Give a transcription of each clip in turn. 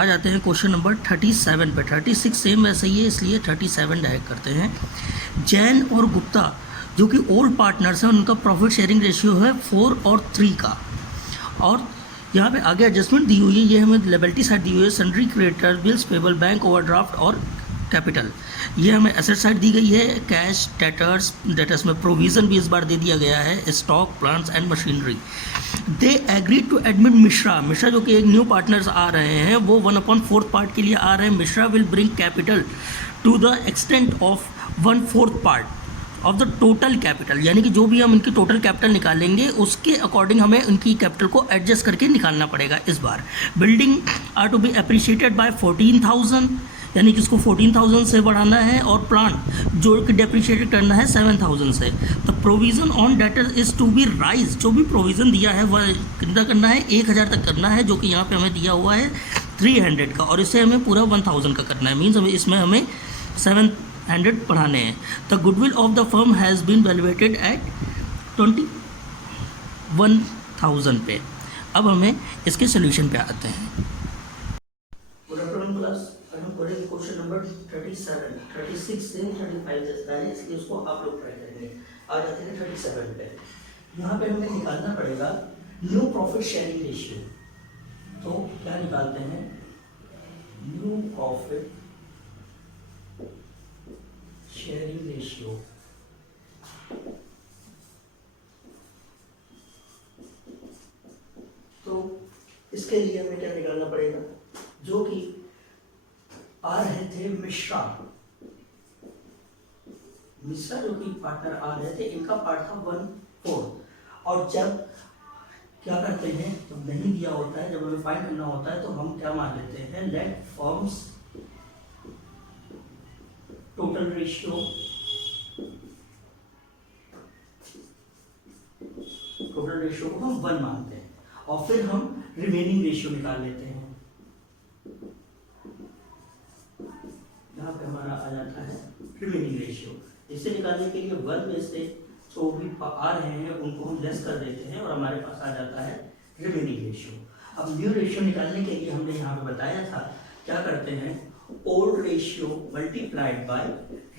आ जाते हैं question number 37 पे। 36 सेम वैसे ही है, इसलिए 37 डायरेक्ट करते हैं। जैन और गुप्ता जो कि ओल्ड पार्टनर्स हैं, उनका प्रॉफिट शेयरिंग रेशियो है 4 और 3 का। और यहाँ पे आगे एडजस्टमेंट दी हुई है, ये हमें लायबिलिटी साइड दी हुई है, sundry creditor, bills payable, bank overdraft और कैपिटल। ये हमें एसेट साइड दी गई है, कैश, डेटर्स में प्रोविज़न भी इस बार दे दिया गया है, stock, plants and machinery. They agree to admit Mishra जो कि एक न्यू पार्टनर्स आ रहे हैं, वो 1/4 पार्ट के लिए आ रहे हैं। Mishra will bring capital to the extent of 1/4 part of the total capital, यानी कि जो भी हम इनकी टोटल कैपिटल निकालेंगे उसके अकॉर्डिंग हमें उनकी कैपिटल को एडजस्ट करके निकालना पड़ेगा इस बार। Building are to be appreciated by 14,000, यानी कि इसको 14,000 से बढ़ाना है, और प्लांट जो कि डेप्रिशिएटेड करना है 7,000 से। तो provision on debtor is to be raise, जो भी प्रोविज़न दिया है वह कितना करना है, 1,000 तक करना है, जो कि यहाँ पे हमें दिया हुआ है 300 का, और इससे हमें पूरा 1,000 का करना है। मीन्स हमें इसमें हमें 700 बढ़ाने हैं। The goodwill of the firm has been valuated at 21,000 पे। अब हमें इसके सोल्यूशन पे आते हैं। क्वेश्चन नंबर 37, 36 से 35 जैसा है, इसलिए उसको आप लोग ट्राई करेंगे। आ जाते हैं 37 पे। यहाँ पे हमें निकालना पड़ेगा न्यू प्रॉफिट शेयरिंग रेशियो। तो क्या निकालते हैं, न्यू प्रॉफिट शेयरिंग रेशियो। तो इसके लिए हमें क्या निकालना पड़ेगा, जो कि आ रहे थे मिश्रा जो कि पार्टनर आ रहे थे, इनका पार्ट था 1/4। और जब क्या करते हैं, जब नहीं दिया होता है, जब हमें फाइंड करना होता है, तो हम क्या मान लेते हैं, लेट फर्म्स टोटल रेशियो को हम 1 मानते हैं, और फिर हम रिमेनिंग रेशियो निकाल लेते हैं। यहाँ पे हमारा आ जाता है रिमेनिंग रेशियो। इसे निकालने के लिए 1 में से जो भी आ रहे हैं उनको हम लेस कर देते हैं, और हमारे पास आ जाता है रिमेनिंग रेशियो। अब न्यू रेशियो निकालने के लिए हमने यहाँ पे बताया था, क्या करते हैं, old ratio multiplied by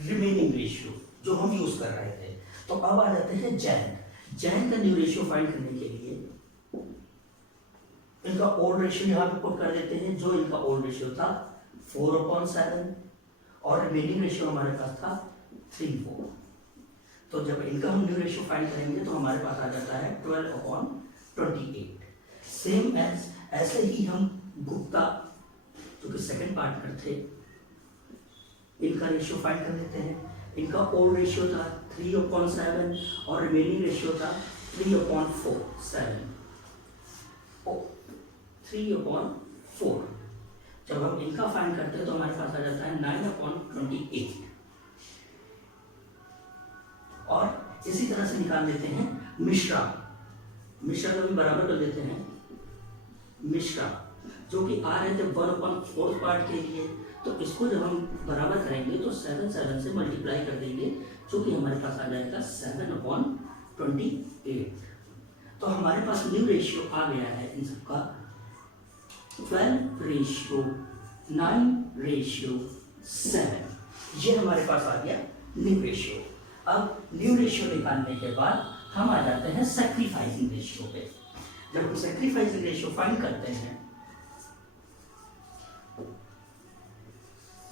remaining ratio, जो हम यूज कर रहे थे। तो अब आ जाते हैं जैन का न्यू रेशियो फाइंड करने के लिए इनका ओल्ड रेशियो यहाँ पे पुट कर देते हैं, जो इनका ओल्ड रेशियो था 4/7, और रिमेनिंग रेशियो हमारे पास था 3/4। तो जब इनका हम न्यू रेशियो फाइंड करेंगे तो हमारे पास आ जाता है 12/28। सेम एज ऐसे ही हम गुप्ता जो कि सेकंड पार्टनर थे, इनका रेशियो फाइंड कर लेते हैं। इनका ओल्ड रेशियो था 3/7 और रिमेनिंग रेशियो था 3/4। जब हम इनका फाइंड करते हैं तो हमारे पास आ जाता है 9/28। और इसी तरह से निकाल लेते हैं मिश्रा को भी बराबर कर देते हैं। मिश्रा जो कि आ रहे थे 1/4 पार्ट के लिए, तो इसको जब हम बराबर करेंगे तो 7 से मल्टीप्लाई कर देंगे, जो कि हमारे पास आ जाएगा 7/28। तो हमारे पास न्यू रेशियो आ गया है इन सबका 12/9/7। ये हमारे पास आ गया न्यू रेशियो। अब न्यू रेशियो निकालने के बाद हम आ जाते हैं सैक्रिफाइसिंग रेशियो पे। जब हम सैक्रिफाइसिंग रेशियो फाइंड करते हैं,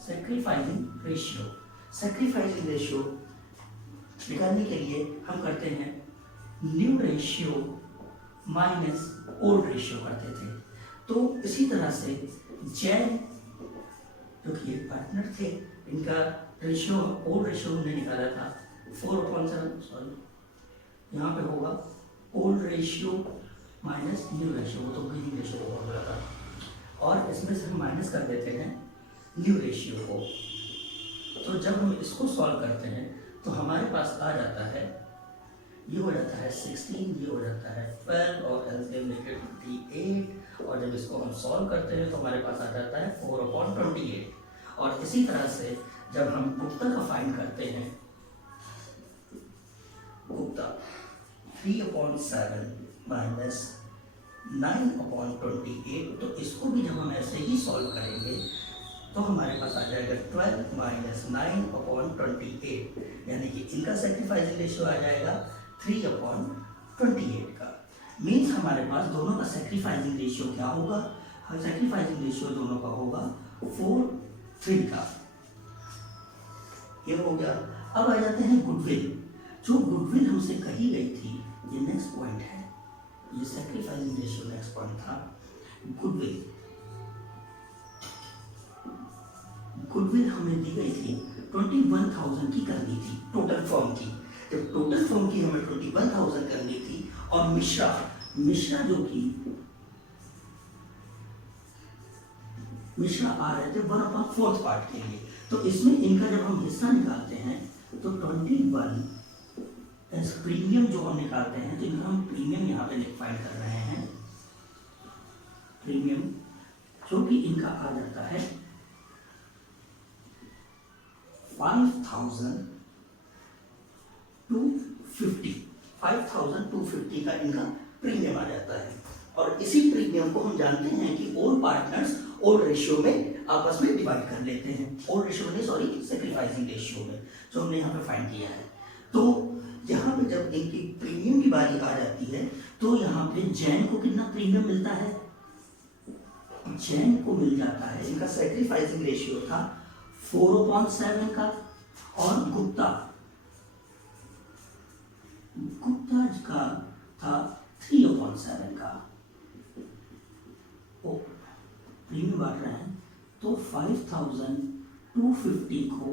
सैक्रिफाइसिंग रेशियो निकालने के लिए हम करते हैं new ratio minus old ratio करते थे। तो इसी तरह से जैन जो कि एक पार्टनर थे, इनका रेशियो ओल्ड रेशियो हमने निकाला था 4/7, यहाँ पे होगा old ratio minus new ratio, वो तो बिगिनिंग रेशियो हो जाता है, और इसमें से हम माइनस कर देते हैं न्यू रेशियो को। तो जब हम इसको सॉल्व करते हैं तो हमारे पास आ जाता है, ये हो जाता है 16, ये हो जाता है 12, और एलसीएम लेके 28, और जब इसको हम सॉल्व करते हैं तो हमारे पास आ जाता है 4/28। और इसी तरह से जब हम गुप्ता का फाइंड करते हैं, गुप्ता 3/7 माइनस 9/28, तो इसको भी जब हम ऐसे ही सॉल्व करेंगे तो हमारे पास आ जाएगा 12 माइनस 9/28, यानी कि इनका सेक्रीफाइसिंग रेशियो आ जाएगा 3/28 का। मीन्स हमारे पास दोनों का सेक्रीफाइसिंग रेशियो क्या होगा? सेक्रीफाइसिंग रेशियो दोनों का होगा 4:3 का। ये हो गया। अब आ जाते हैं गुडविल। जो गुडविल हमसे कही गई थी, ये नेक्स्ट पॉइंट है, ये सेक्रीफाइसिंग रेशियो नेक्स्ट पॉइंट था। गुडविल हमें दी गई थी 21,000 की करनी थी टोटल फॉर्म की। जब टोटल फॉर्म की हमें 21,000 करनी थी और मिश्रा जो कि मिश्रा आ रहे थे 1/4 पार्ट के लिए, तो इसमें इनका जब हम हिस्सा निकालते हैं तो 21 प्रीमियम जो हम निकालते हैं, तो इनका हम प्रीमियम यहाँ पे फाइंड कर रहे हैं। प्रीमियम जो कि इनका आ जाता है 5,250 का इनका प्रीमियम आ जाता है। और इसी प्रीमियम को हम जानते हैं कि ऑल पार्टनर्स ऑल रेशियो में आपस में डिवाइड कर लेते हैं। ऑल रेशियो में, सॉरी, सेक्रीफाइसिंग रेशियो में, जो हमने यहाँ पे फाइंड किया है। तो यहाँ पे जब इनकी प्रीमियम की बारी आ जाती है तो यहाँ पे जैन को कितना प्रीमियम मिलता है? जैन को मिल जाता है, इनका सेक्रीफाइसिंग रेशियो था 4/7 का, और गुप्ता का था 3/7 का। ओ प्रीमियम बांट रहे हैं तो 5,250 को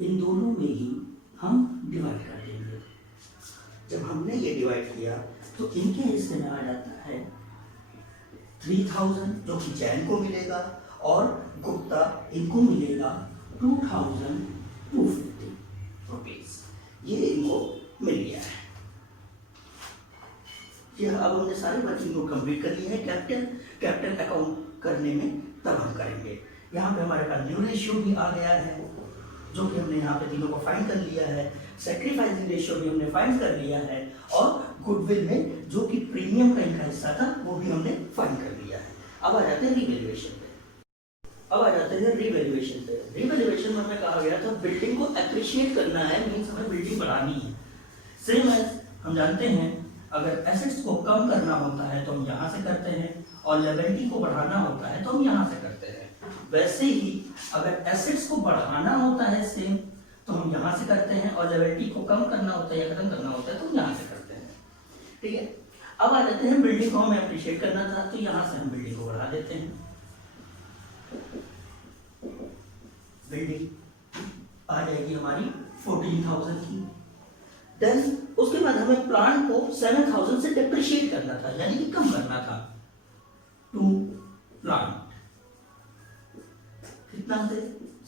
इन दोनों में ही हम डिवाइड कर देंगे। जब हमने ये डिवाइड किया तो इनके हिस्से में आ जाता है 3,000 जो कि जैन को मिलेगा, और गुप्ता इनको मिलेगा 2,250 रुपीज। ये इनको मिल गया है। ये अब हमने सारी बातें को कंप्लीट कर ली है। कैपिटल अकाउंट करने में तब हम करेंगे। यहाँ पे हमारे पास न्यू रेशियो भी आ गया है, जो कि हमने यहाँ पे तीनों को फाइंड कर लिया है। सेक्रीफाइसिंग रेशियो भी हमने फाइंड कर लिया है, और गुडविल में जो कि प्रीमियम का इनका हिस्सा था वो भी हमने फाइंड कर लिया है। अब आ जाते हैं रिवैल्यूएशन पे। रिवैल्यूएशन में हमें कहा गया था बिल्डिंग को एप्रिशिएट करना है, मीन्स हमें बिल्डिंग बढ़ानी है। सेम एज हम जानते हैं अगर एसेट्स को कम करना होता है तो हम यहाँ से करते हैं, और लायबिलिटी को बढ़ाना होता है तो हम यहाँ से करते हैं। वैसे ही अगर एसेट्स को बढ़ाना होता है सेम, तो हम यहाँ से करते हैं, और लायबिलिटी को कम करना होता है या खत्म करना होता है तो हम यहाँ से करते हैं। ठीक है। अब आ जाते हैं बिल्डिंग को हमें अप्रिशिएट करना था, तो यहाँ से हम बिल्डिंग को बढ़ा देते हैं। बिल्डिंग आ जाएगी हमारी 14,000 की। देन उसके बाद हमें प्लांट को 7,000 से डिप्रिशिएट करना था, यानी कि कम करना था। टू प्लांट कितना से?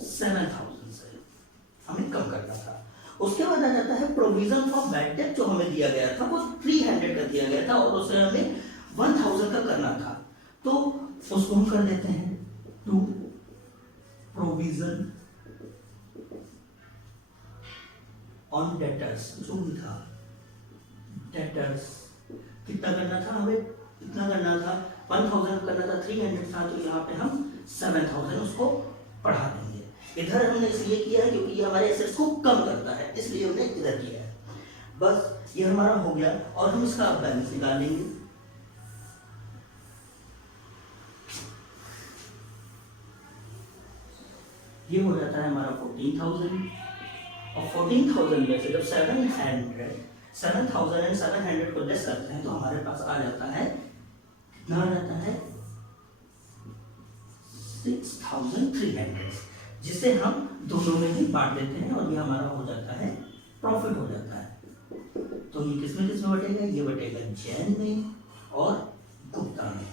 7,000 से हमें कम करना था। उसके बाद आ जाता है प्रोविजन फॉर बैड डेट, जो हमें दिया गया था वो 300 का दिया गया था, और उसे हमें 1,000 का करना था, तो उसको हम कर देते हैं। टू प्रोविजन ऑन डेटर्स, जो भी था डेटर्स कितना करना था हमें? इतना करना था 1,000 करना था, 300 था, तो यहाँ पे हम 7,000 उसको बढ़ा देंगे। इधर हमने इसलिए किया है क्योंकि ये हमारे एसेट्स को कम करता है, इसलिए हमने इधर किया है। बस ये हमारा हो गया, और हम इसका बैलेंस निकाल लेंगे। ये हो जाता है हमारा 14,000, और 14,000 में से जब 7,700 को लेस करते हैं तो हमारे पास आ जाता है, कितना आ जाता है? 6,300, जिसे हम दोनों में ही बांट देते हैं, और ये हमारा हो जाता है प्रॉफिट हो जाता है। तो ये किसमें बटेगा? ये बटेगा जैन में और गुप्ता में।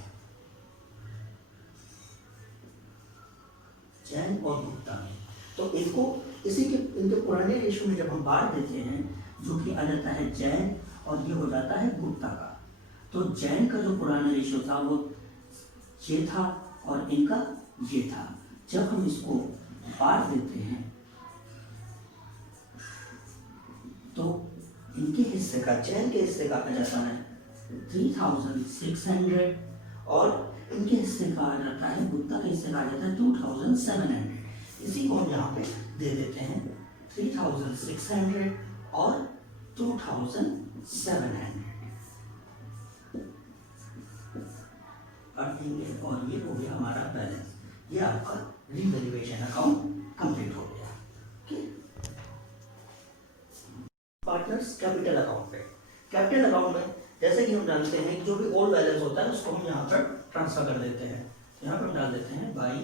जैन और गुप्ता में, तो इनको इनके पुराने रेशियो में जब हम बांट देते हैं, जो कि आ जाता है जैन, और ये हो जाता है गुप्ता का। तो जैन का जो पुराना रेशियो था वो ये था, और इनका ये था। जब हम इसको बांट देते हैं तो इनके हिस्से का, जैन के हिस्से का आ जाता है 3600 और इनके हिस्से का आ जाता है, गुप्ता के हिस्से का आ जाता है 2700। इसी को हम यहाँ पे दे देते हैं 3600 और 2700 कर देंगे और ये हो गया हमारा बैलेंस। ये आपका रिवैल्यूएशन अकाउंट कंप्लीट हो गया। पार्टनर्स कैपिटल अकाउंट पे, कैपिटल अकाउंट में जैसे कि हम जानते हैं कि जो भी ओल्ड बैलेंस होता है उसको हम यहाँ पर ट्रांसफर कर देते हैं। तो यहाँ पर हम डाल देते हैं बाई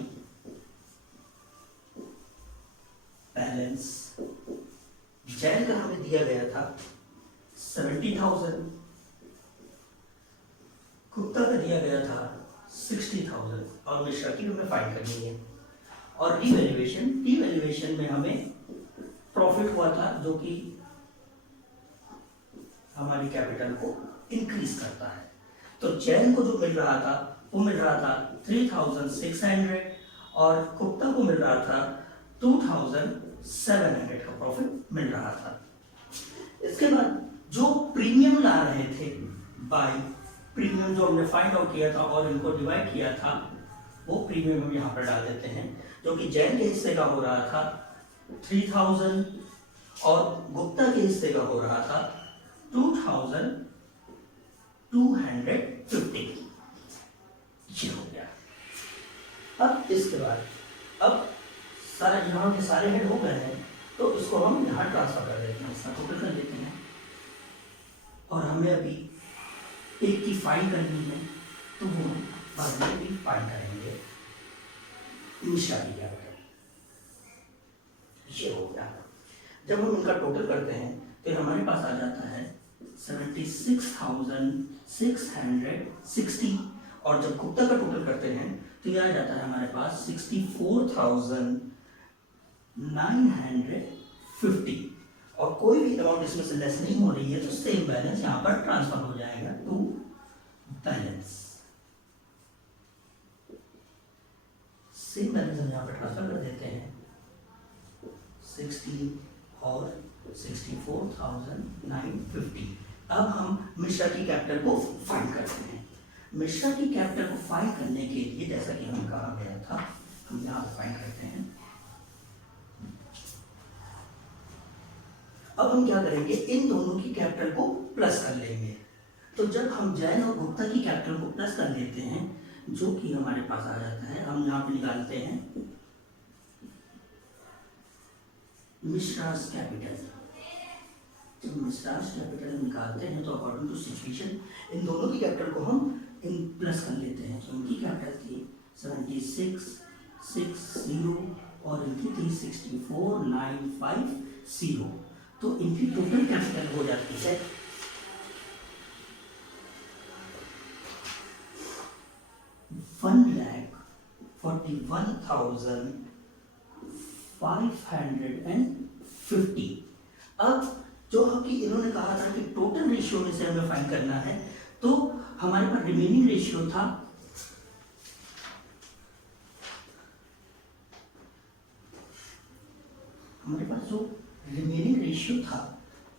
बैलेंस। जैन का हमें दिया गया था 70,000, गुप्ता का दिया गया था 60,000 और मिश्रा की हमें फाइंड करनी है। और रिवैल्यूएशन में हमें प्रॉफिट हुआ था जो कि हमारी कैपिटल को इंक्रीज करता है। तो जैन को जो मिल रहा था वो मिल रहा था 3600 और गुप्ता को मिल रहा था 2700 का प्रॉफिट मिल रहा था। इसके बाद जो प्रीमियम ला रहे थे बाय प्रीमियम जो हमने फाइंड आउट किया था और इनको डिवाइड किया था, वो प्रीमियम हम यहाँ पर डाल देते हैं जो कि जैन के हिस्से का हो रहा था 3000 और गुप्ता के हिस्से का हो रहा था 2250। ये हो गया। अब इसके बाद अब सारे यहाँ के सारे हेड हो गए हैं तो इसको हम यहाँ ट्रांसफर कर देते हैं, इसका टोटल कर देते हैं। और हमें अभी एक की फाइंड करनी है तो वो हम बाद में भी फाइंड करेंगे। मिश्रा की कैपिटल ये हो गया। जब हम इनका टोटल करते हैं तो हमारे पास आ जाता है 76,660 और जब गुप्ता का टोटल करते हैं तो ये आ जाता है हमारे पास 64,950 और कोई भी अमाउंट इसमें से लेस नहीं हो रही है तो सेम बैलेंस यहाँ पर ट्रांसफर हो जाएगा टू बैलेंस। सेम बैलेंस हम यहाँ पर ट्रांसफर कर देते हैं 60 और 64,950। अब हम मिश्रा की कैपिटल को फाइंड करते हैं। मिश्रा की कैपिटल को फाइंड करने के लिए जैसा कि हमें कहा गया था हम यहाँ पर फाइंड करते हैं। अब हम क्या करेंगे, इन दोनों की कैपिटल को प्लस कर लेंगे। तो जब हम जैन और गुप्ता की कैपिटल को प्लस कर लेते हैं जो कि हमारे पास आ जाता है, हम यहाँ पे निकालते हैं मिश्रास कैपिटल। जब मिश्रास कैपिटल निकालते हैं तो अकॉर्डिंग टू सिचुएशन इन दोनों की कैपिटल को हम इन प्लस कर लेते हैं। तो इनकी कैपिटल थी 76,60 और इनकी थी 64,950। तो इनकी टोटल कैपिटल हो जाती है 1,41,550। अब जो कि इन्होंने कहा था कि टोटल रेशियो में से हमें फाइंड करना है, तो हमारे पास रिमेनिंग रेशियो था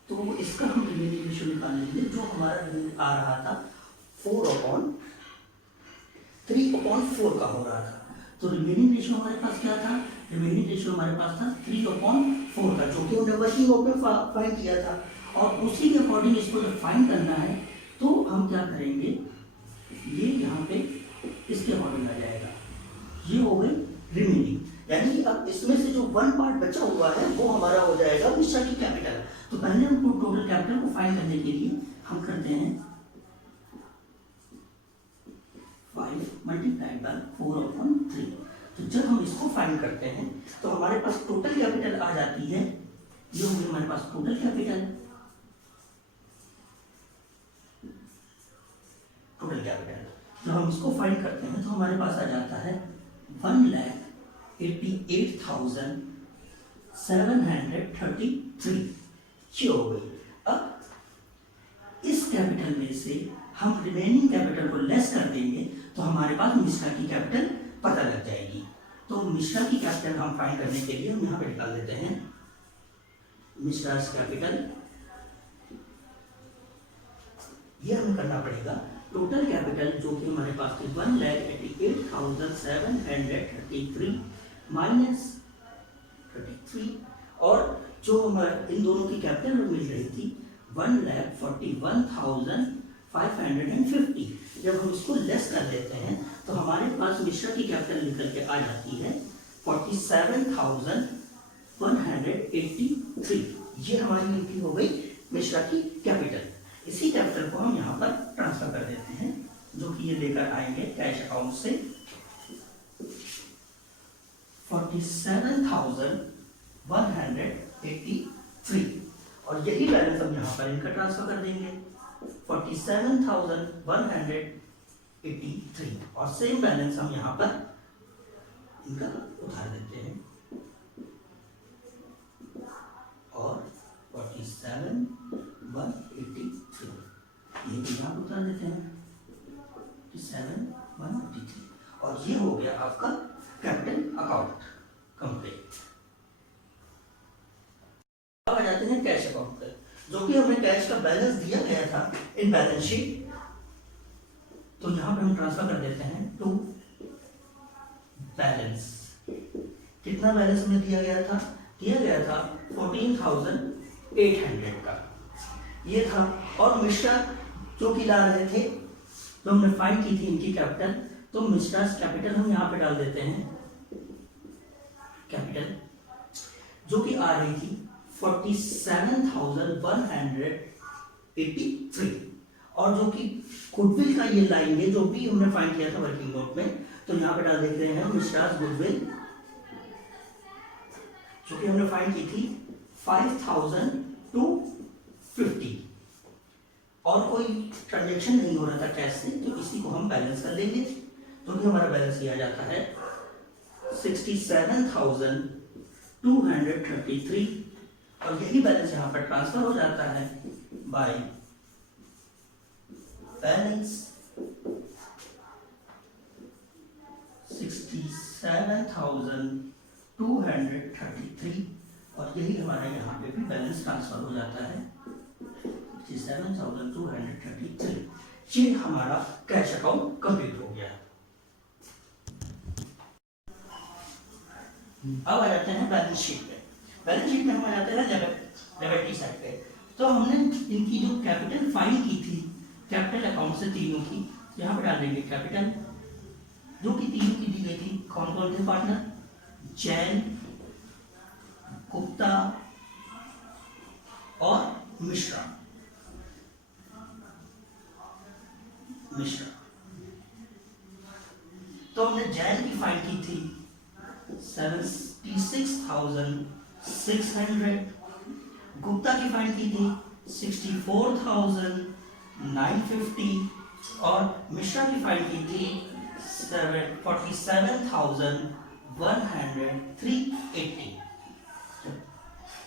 तो इसका हम रिमेनिंग रेशियो निकाल लेंगे जो हमारा आ रहा था 4/3/4 का हो रहा था। तो रिमेनिंग रेशियो हमारे पास क्या था, रिमेनिंग रेशियो हमारे पास था 3/4 का, जो कि हमने वर्किंग ऑफ में फाइंड किया था। और उसी के अकॉर्डिंग इसको जब फाइंड करना है तो हम क्या करेंगे, ये यहाँ पे इसके अकॉर्डिंग आ जाएगा। ये हो गई रिमेनिंग, यानी कि अब इसमें से जो वन पार्ट बचा हुआ है वो हमारा हो जाएगा मिश्रा की कैपिटल। तो पहले हम टोटल कैपिटल को फाइंड करने के लिए हम करते हैं 5 × 4/3। तो जब हम इसको फाइंड करते हैं तो हमारे पास टोटल कैपिटल आ जाती है, ये होगी हमारे पास टोटल कैपिटल। जब हम इसको फाइंड करते हैं तो हमारे पास आ जाता है 1,88,733। ये हो गई। अब इस कैपिटल में से हम रिमेनिंग कैपिटल को लेस कर देंगे तो हमारे पास मिश्रा की कैपिटल पता लग जाएगी। तो मिश्रा की कैपिटल हम फाइंड करने के लिए हम यहाँ पे निकाल देते हैं मिश्रास कैपिटल ये हमें करना पड़ेगा। टोटल कैपिटल जो कि हमारे पास थी 1,88,733 माइनस 33, और जो हमारे इन दोनों की कैपिटल मिल रही थी 1,41,550। जब हम इसको लेस कर देते हैं तो हमारे पास मिश्रा की कैपिटल निकल के आ जाती है 47,183। ये हमारी एंट्री हो गई मिश्रा की कैपिटल। इसी कैपिटल को हम यहाँ पर ट्रांसफर कर देते हैं, जो कि ये लेकर आएंगे कैश अकाउंट से 47,183, और यही बैलेंस हम यहाँ पर इनका ट्रांसफर कर देंगे 47,183, और सेम बैलेंस हम यहाँ पर इनका उधार देते हैं और 47,183 ये भी यहाँ उतार देते हैं 47,183, और ये हो गया आपका कैपिटल अकाउंट कंप्लीट। अब आ जाते हैं कैश अकाउंट पे, जो कि हमें कैश का बैलेंस दिया गया था इन बैलेंस शीट, तो यहाँ पे हम ट्रांसफर कर देते हैं टू बैलेंस। कितना बैलेंस हमें दिया गया था? दिया गया था 14,800 का, ये था। और मिश्रा जो कि ला रहे थे, जो हमने फाइंड की थी इनकी कैपिटल, तो मिश्रा कैपिटल हम यहाँ पे डाल देते हैं, कैपिटल जो कि आ रही थी 47,183, और जो कि गुडविल का ये लाइन है जो भी हमने फाइंड किया था वर्किंग नोट में, तो यहाँ पे डाल देते हैं मिश्रा गुडविल, जो कि हमने फाइंड की थी 5,250, और कोई ट्रांजेक्शन नहीं हो रहा था कैश से, तो इसी को हम बैलेंस कर लेंगे, तो कि हमारा बैलेंस ये आ जाता है 67,233, और यही बैलेंस यहाँ पर ट्रांसफर हो जाता है बाय बैलेंस 67,233, और यही हमारा यहाँ पे भी बैलेंस ट्रांसफर हो जाता है 67,233। ये हमारा कैश अकाउंट कंप्लीट हो गया। अब आ जाते हैं बैलेंस शीट पे। बैलेंस शीट में हम आ जाते हैं लिबर्टी साइड पे। तो हमने इनकी जो कैपिटल फाइल की थी कैपिटल अकाउंट से तीनों की, यहाँ पे डाल देंगे कैपिटल, जो कि तीनों की दी गई थी। कौन कौन थे पार्टनर? जैन, गुप्ता और मिश्रा। तो हमने जैन की फाइल की थी 76,600, गुप्ता की फाइल की थी 64,950, और मिश्रा की फाइल की थी 47,380।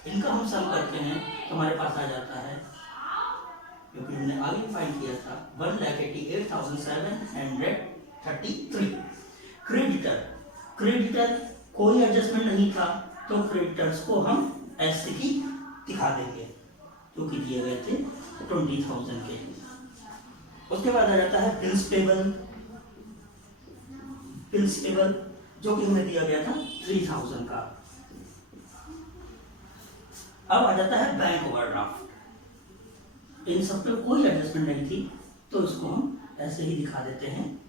इनका हम सम करते हैं तो हमारे पास आ जाता है, क्योंकि हमने आगे फाइंड किया था 1,88,733। क्रेडिटर कोई एडजस्टमेंट नहीं था, तो क्रेडिटर्स को हम ऐसे ही दिखा देंगे, जो कि दिए गए थे 20,000 के। उसके बाद आ जाता है बिल्स पेबल, जो कि हमें दिया गया था 3,000 का। अब आ जाता है बैंक ओवरड्राफ्ट। इन सब पे कोई एडजस्टमेंट नहीं थी, तो इसको हम ऐसे ही दिखा देते हैं,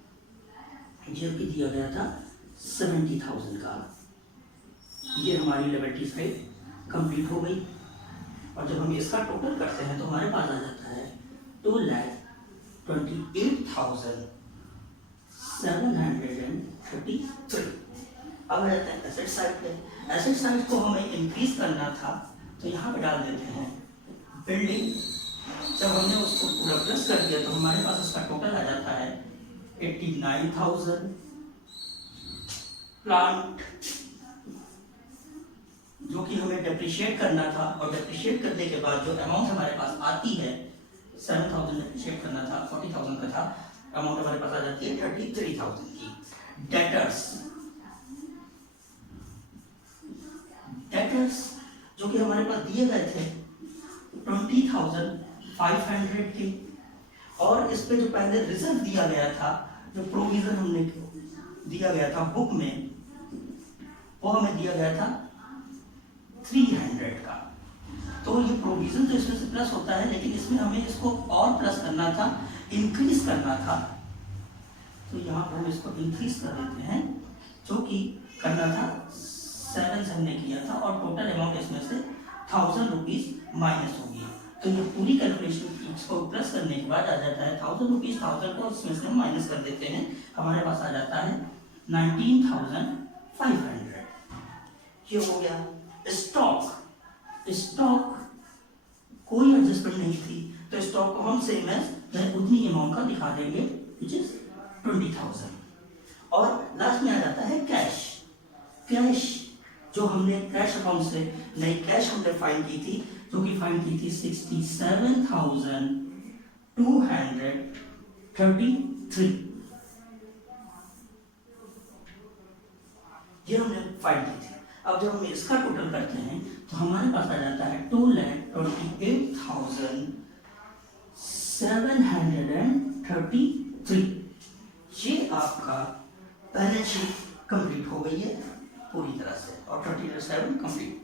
जो कि दिया गया था 70,000 का। ये हमारी लिबर्टी साइड कंप्लीट हो गई, और जब हम इसका टोटल करते हैं तो हमारे पास आ जाता है 2,28,733। अब आ जाता है एसेट साइड पे। एसेट साइड को हमें इंक्रीज करना था, तो यहाँ पे डाल देते हैं बिल्डिंग। जब हमने उसको पूरा प्लस कर दिया तो हमारे पास इसका टोटल आ जाता है 89,000। प्लांट जो कि हमें डेप्रिशिएट करना था, और डेप्रिशिएट करने के बाद जो अमाउंट हमारे पास आती है 7,000 डेप्रिशिएट करना था, 40,000 का था, अमाउंट हमारे पास आ जाती है 33,000 की। डेटर्स जो कि हमारे पास दिए गए थे 20,500 के, और इस पे जो पहले रिजर्व दिया गया था, जो प्रोविजन हमने दिया गया था बुक में, वो हमें दिया गया था 300 का। तो ये प्रोविजन तो इसमें से प्लस होता है, लेकिन इसमें हमें इसको और प्लस करना था, इंक्रीज करना था। तो यहाँ पर हम इसको इंक्रीज कर देते हैं, जो कि करना था 7 से हमने किया था, और टोटल अमाउंट इसमें से 1000 रुपीज माइनस हो गया। तो ये पूरी कैलकुलेशन इसको प्लस करने के बाद आ जाता है 1000 रुपीज, 1000 को इसमें से हम माइनस कर देते हैं, हमारे पास आ जाता है 19,500। ये हो गया। स्टॉक कोई एडजस्टमेंट नहीं थी, तो स्टॉक को हम सेम एज उतनी अमाउंट का दिखा देंगे, विच इज 20,000। और लास्ट में आ जाता है कैश, जो हमने कैश अकाउंट से नई कैश हमने फाइंड की थी, जो कि फाइंड की थी 67,233। ये हमने फाइंड की थी। अब जब हम इसका टोटल करते हैं तो हमारे पास आ जाता है 2,28,733। ये आपका बैलेंस शीट कंप्लीट हो गई है पूरी तरह से, और 37 कंप्लीट।